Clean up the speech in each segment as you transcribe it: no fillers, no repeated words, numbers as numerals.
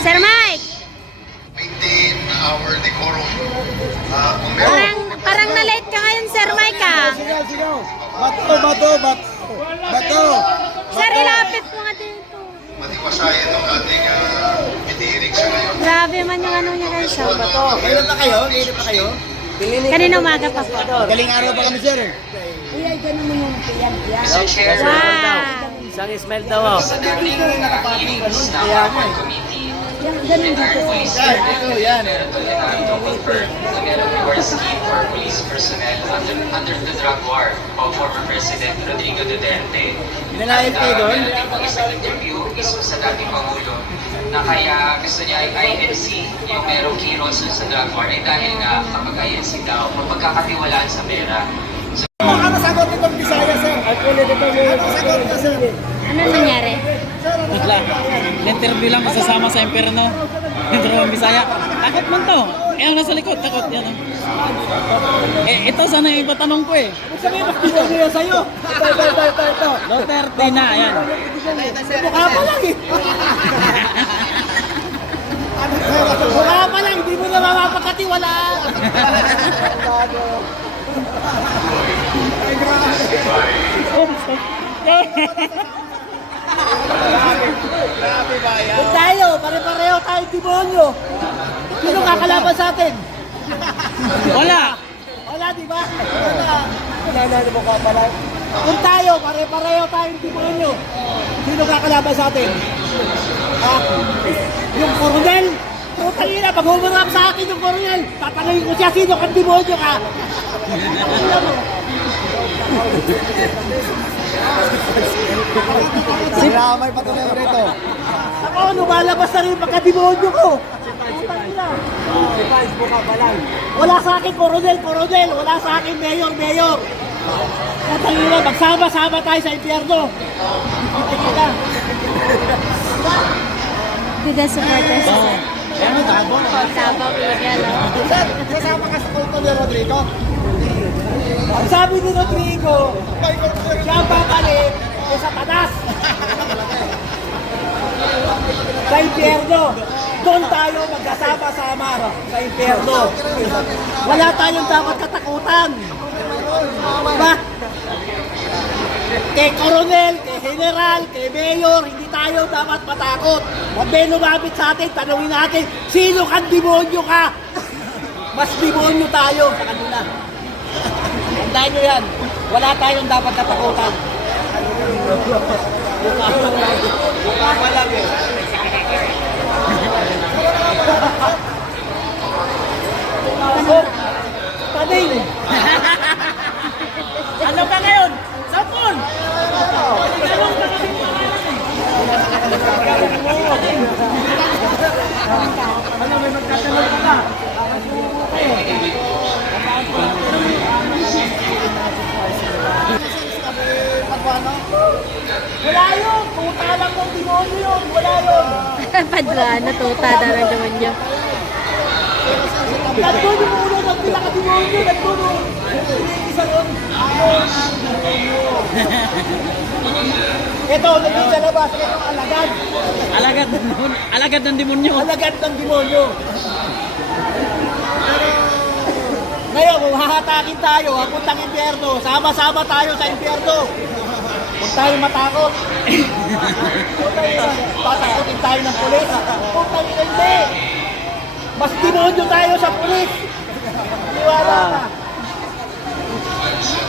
Sir Mike! Maintain our decorum. Parang na-late ka ngayon, Sir Mike, ah. Sigaw. Bato. Sir, ilapit mo nga dito. Matiwasayan ng ating itiirig sa ngayon. Grabe man yung ano niya guys. Oh. Bato. Kailan pa kayo? Kanina umaga pa po. Galing araw pa kami, sir. Iya, ganun mo yung yan. Wow! Isang smile daw. Yan, ganun dito. Yan. For police personnel under the drug war of former President Rodrigo Duterte. Nilayas kayo doon? Ang isang interview is sa dating Pangulo na kaya gusto niya ay INC, yung merong key roles sa drug war, ay dahil nga kapag INC daw, mapagkakatiwalaan sa pera. Ano sagot nitong Bisaya, sir? Ano sagot na, sir? Ano nangyari? Bigla. Interview lang kasama sa Imperno. Yung dalawang Bisaya. Takot man to. Eh, ang nasa likod, takot. Yan. Ito sana yung iba tanong ko eh. Sabi, mas gusto niya sa'yo. Ito. Duterte na, ayan. Mukha pa lang eh. Mukha pa lang, hindi mo na mapapagkatiwala. Ay, grabe ba yan? Kung tayo, pare-pareho tayo demonyo. Sino kakalaban sa atin? Wala. Wala, di ba? Wala, mo ka pala. Kung tayo, pare-pareho tayong demonyo. Sino kakalaban sa atin? Yung koronel. Putangina, pag humarap sa akin yung koronel, tatanungin ko siya, sino kang demonyo ka? Siramay pa ito na rito. Ako, lumalabas na rin pagka-demonyo ko. Putangina. Wala sa akin koronel. Wala sa akin mayor. Putangina, magsama-sama tayo sa impyerno. Putangina. Did I support us? Tabang bigla, no? Kasama ka sa kulto ni Rodrigo? Ang sabi ni Rodrigo, siya ang papalit kay Satanas. Sa impyerno. Doon tayo magkasama-sama sa impyerno. Wala tayong dapat katakutan. Diba? Kay Coronel, kay General, kay Mayor, hindi tayo dapat matakot. Huwag may lumapit sa atin, tanungin natin, sino kang demonyo ka? Mas demonyo tayo sa kanila. Tandaan nyo yan, wala tayong dapat katakutan. Mukha pa lang eh. Taning! Ano ka ngayon? Sapon! Ano, may magkatanong ka ba? Wala yun! Tuta lang ng demonyo yun! Wala yun! Padrano, tuta na rin naman niya. Nandun yung ulo ng pinaka-demonyo! Nandun yung isa yun! Ito, nandun sa labas. Ito ang alagad. Alagad ng demonyo. Alagad ng demonyo. Ngayon, kung hahatakin tayo, ang puntang impyerno, sama-sama tayo sa impyerno. Huwag tayo matakot. Tatakotin tayo ng pulis. Puntang hindi. Mas demonyo tayo sa pulis. Iwala ka.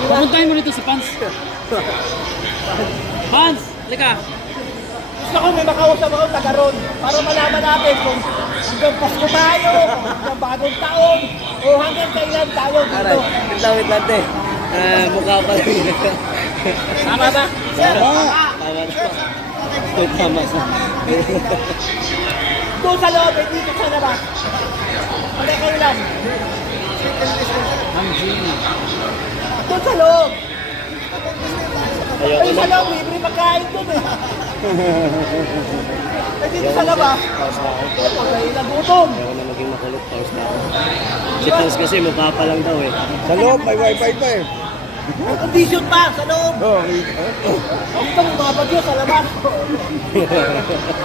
Pupuntahin mo dito si Pans. Pans, lika. Gusto ko may makausap ako taga ron para malaman natin kung hanggang Pasko tayo, hanggang bagong taon, o hanggang kailan tayo dito. Wait lang, te. Mukha pa lang. Tama ba? Tama sa. Doon sa loob, eh, dito sa labas. Hanggang kailan? Doon sa loob. Ay, sa loob, libre pagkain doon eh. Ay, dito sa labas. Ito, dahil nagutom. Ayaw na maging makulit. Pause na ako. Si Pans kasi mukha pa lang daw eh. Sa loob, may wifi pa eh. May condition pa sa loob. Dito may mga bagyo sa labas.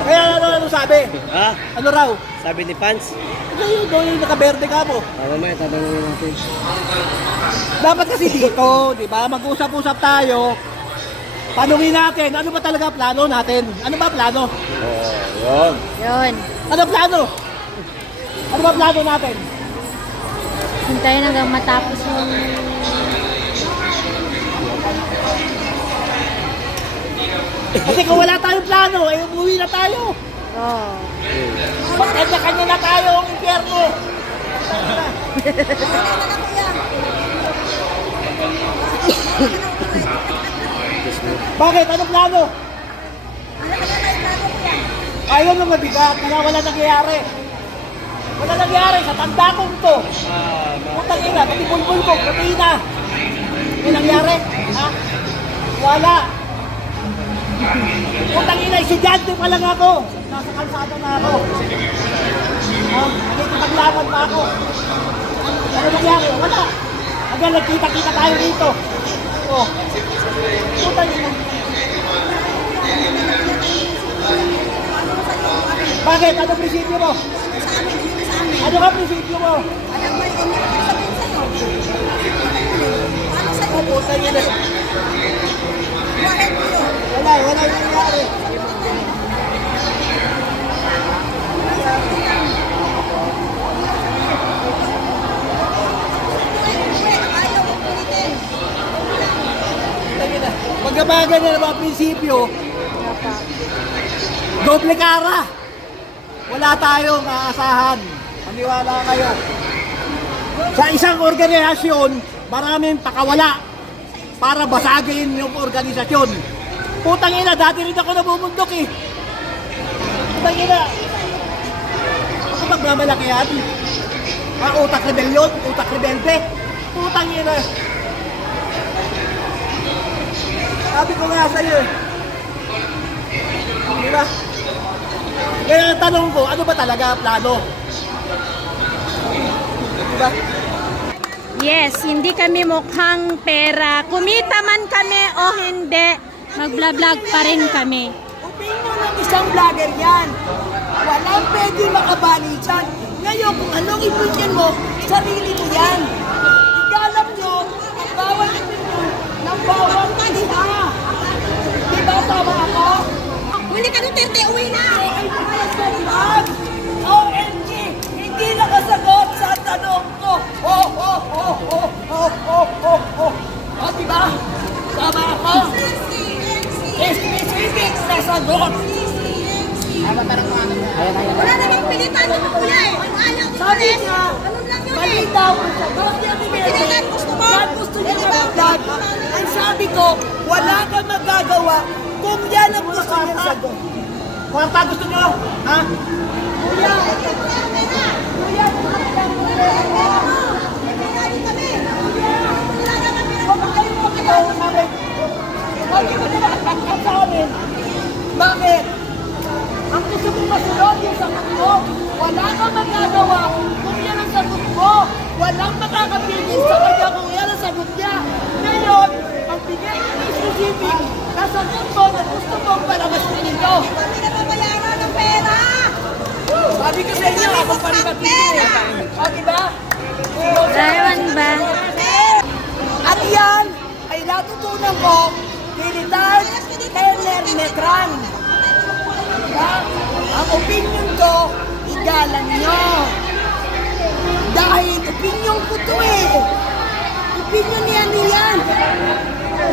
Kaya ano sabi? Ha? Ano raw? Sabi ni Pans? Ito yung nakaberde ka mo. Mamaya, tatanungin natin. Dapat kasi dito, di ba? Mag-usap-usap tayo. Tanungin natin, ano ba talaga plano natin? Ano ba plano? Yun. Ano plano? Ano ba plano natin? Hintayin hanggang matapos yung... Kasi kung wala tayong plano, eh umuwi na tayo. Oh. Magkanya-kanya na tayo ang impyerno. Bakit? Anong plano? Ayaw na mabigat, kaya wala nangyayari. Wala nangyayari sa tanda kong to. Putang ina, pati bulbul ko, proteina. May nangyari? Ha? Wala. Putang ina, estudyante pa lang ako. Nasa kalsada na ako. Ha? Nagkikipaglaban pa ako. Ano nangyari? Wala. Hanggang nagkita-kita tayo dito. Oh. Putang ina. Bakit? Ano prinsipyo mo? Ano ka prinsipyo mo? Putang ina. Wala yung nangyari. Magabagan na ng mga prinsipyo, doble kara. Wala tayong aasahan. Maniwala kayo. Sa isang organisasyon, maraming pakawala para basagin yung organisasyon. Putang ina, dati rin ako nabumundok eh. Putang ina. Ako magmamalaki yan. Utak rebelyon, utak rebelde. Putang ina. Sabi ko nga sa'yo eh. Di ba? Kaya ang tanong ko, ano ba talaga plano? Di ba? Yes, hindi kami mukhang pera. Kumita man kami o hindi, mag-vlog pa rin kami. Opinion ng isang vlogger yan. Walang pwede makabali dyan. Ngayon, kung anong opinion mo, sarili mo yan. Igalam nyo ang bawat opinion ng bawat isa. Diba tama ako? Huli ka Duterte, uwi na! OMG! Hindi nakasagot sa tanong ko! O, diba? Tama ako? Specific na sagot! Wala namang pilitan ng kuya eh! Sabi niya, malitaw ang sagot niya ni Mete. Yan gusto niya mag-vlog. Ang sabi ko, wala kang magagawa kung yan ang gusto niya sagot. Kwarta gusto nyo? Ha? Kuya, kuya, bakit? Ang gusto mong masunod yung sagot mo. Wala kang magagawa kung yan ang sagot mo. Walang makakapigil sa kanya kung yan ang sagot niya. Ngayon, ang bigay niya ng specific na sagot mo na gusto mong palabasinin ito. Kami nababayaran ng pera! Sabi ko sa inyo, ako pa rin pera! O, diba? Raywan ba? At yan ay natutunan ko ni retired Colonel Metran. Diba? Ang opinion ko, igalan nyo. Dahil opinion ko to eh. Opinion niya niyan.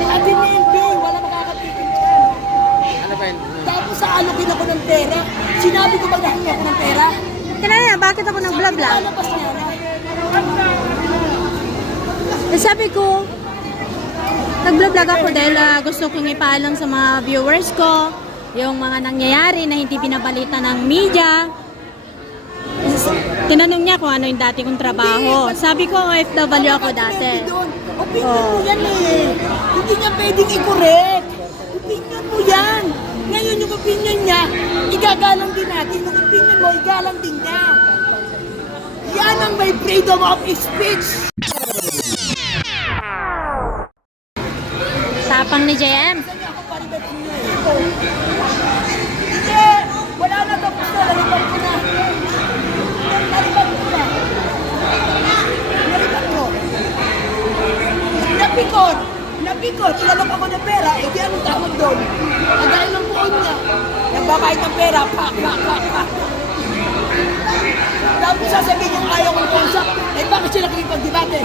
At DNB, wala makakapigil dyan. Tapos sa alokin ako ng pera. Sinabi ko maghahingi ako ng pera. Kailan bakit ako nag-vlog? Lalabas niya na. Eh, sabi ko, nag-vlog ako dahil gusto kong ipaalam sa mga viewers ko yung mga nangyayari na hindi pinabalita ng media. Tinanong niya kung ano yung dati kong trabaho. Sabi ko, OFW ako dati. Opinion mo yan eh. Hindi niya pwedeng i-correct. Opinion mo yan. Ngayon yung opinion niya, igagalang din natin. Yung opinion mo, igalang din niya. Yan ang may freedom of speech. Tapang ni JM. Kasi niya ako paribet niya eh. Hindi! Wala na tapos na. Nalibang ko na. Nalibang ko na. Nalibang ko. Napikon. Napikon. Ilalok ako ng pera. Eh di anong tawag doon? Ang dahil ng buon niya. Nagbabayad ng pera. Pak, pak, pak, pak. Tapos sasabihin yung ayaw kong konsak. Eh bakit sila kilipag-debate?